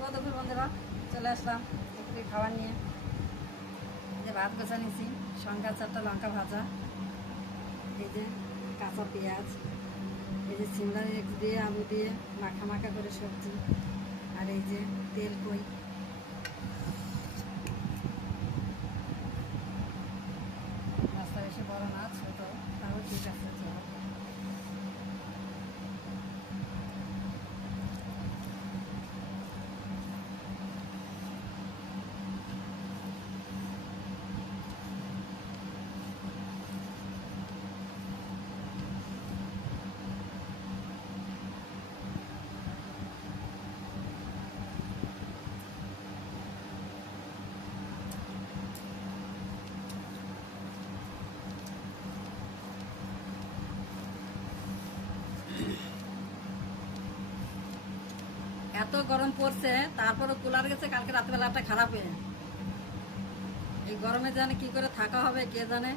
শুভ দুপুর বন্ধুরা, চলে আসলাম একটু খাবার নিয়ে। যে ভাত গোছা নিয়েছি, সঙ্গে 4টা লঙ্কা ভাজা, এই যে কাঁচা পেঁয়াজ, এই যে সিমলা মির্চ দিয়ে আলু দিয়ে মাখা মাখা করে সবজি, আর এই যে তেল কই। রাস্তা বেশি বড় না, ছোট, তাও ঠিক আছে। চলো এত গরম পড়ছে, তারপরে কুলার গেছে কালকে রাত্রেবেলাটা খারাপ হয়ে। এই গরমে জানে কি করে থাকা হবে কে জানে।